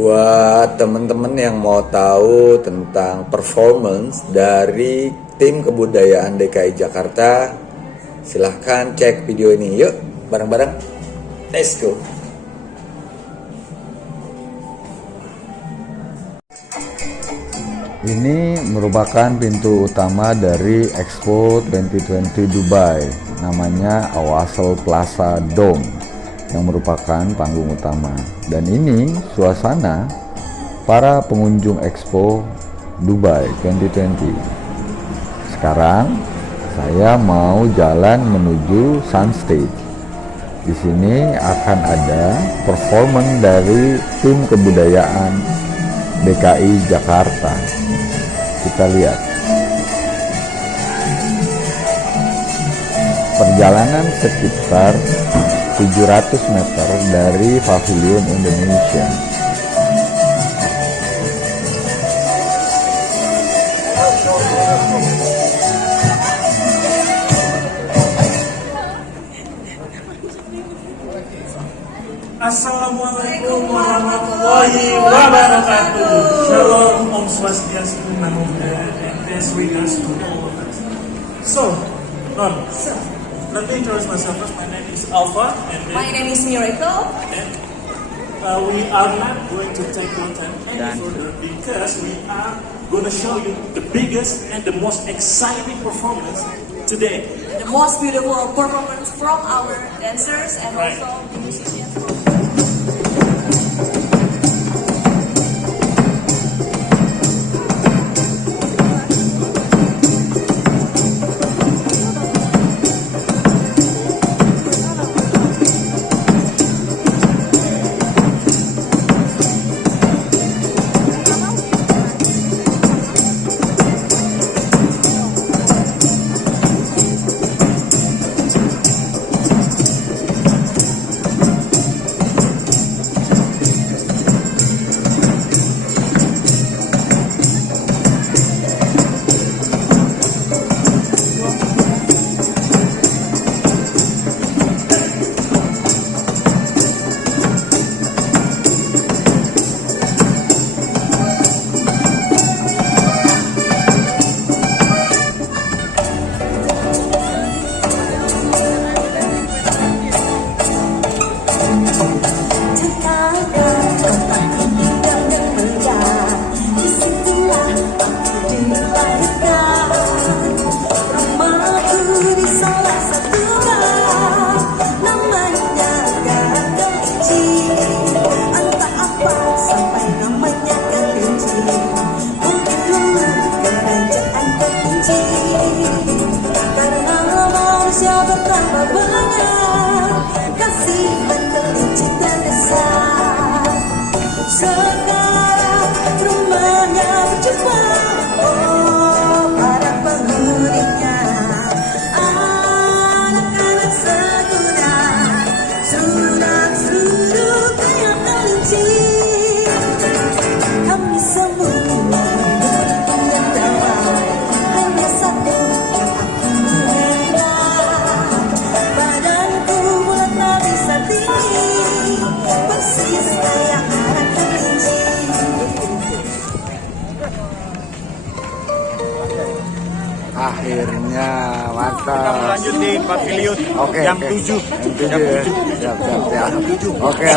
Buat teman-teman yang mau tahu tentang performance dari tim kebudayaan DKI Jakarta, silahkan cek video ini. Yuk, bareng-bareng. Let's go. Ini merupakan pintu utama dari Expo 2020 Dubai, namanya Al-Wasl Plaza Dome, yang merupakan panggung utama. Dan ini suasana para pengunjung Expo Dubai 2020. Sekarang saya mau jalan menuju Sun Stage. Di sini akan ada performance dari tim kebudayaan DKI Jakarta. Kita lihat perjalanan sekitar 700 meter dari Pavilion Indonesia. Assalamualaikum warahmatullahi wabarakatuh. Shalom, Om Swastiastu, Namo Buddhaya, and best regards to all of us. So, Non, let me introduce myself first. My name is Alpha, and My name is Miracle. we are not going to take your time any further because we are going to show you the biggest and the most exciting performance today. The most beautiful performance from our dancers and Right. also the musicians. Akhirnya mantap. Kita melanjut di pavilion jam 7. Jam 7. Siap. Oke.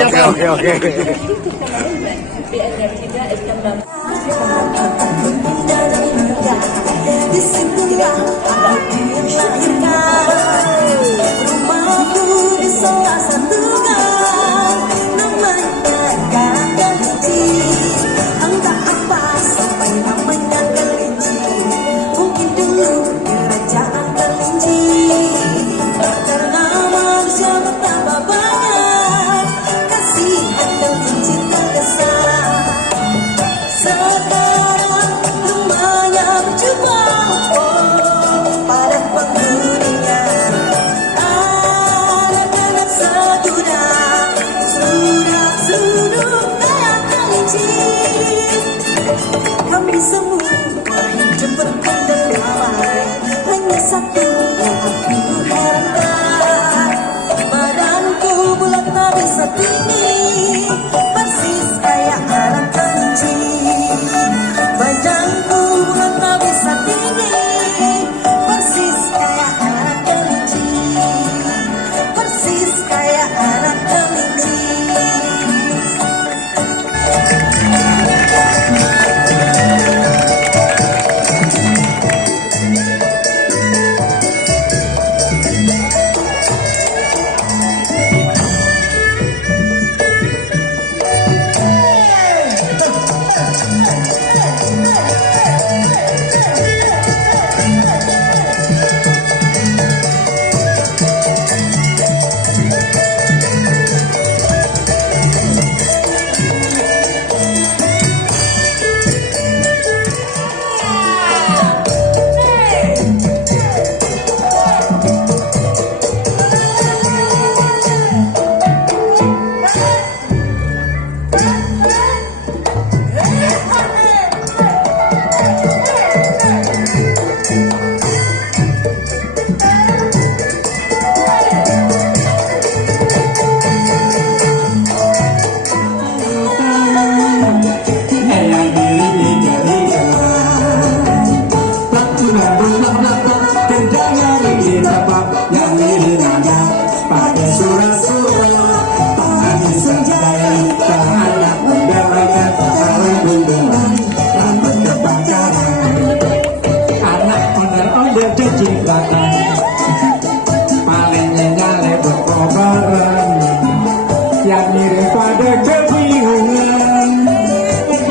yang mirip pada kebingungan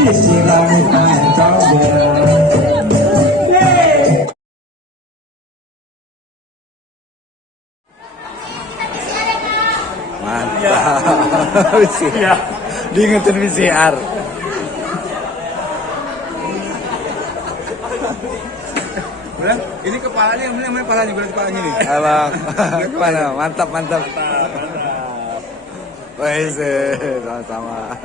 disirami air kau. Mantap. Iya. Diingetin VCR. Udah, ini kepalanya, ini namanya kepalanya, bukan kepalanya nih. Abang, gimana? Mantap, mantap. Wah, sama-sama.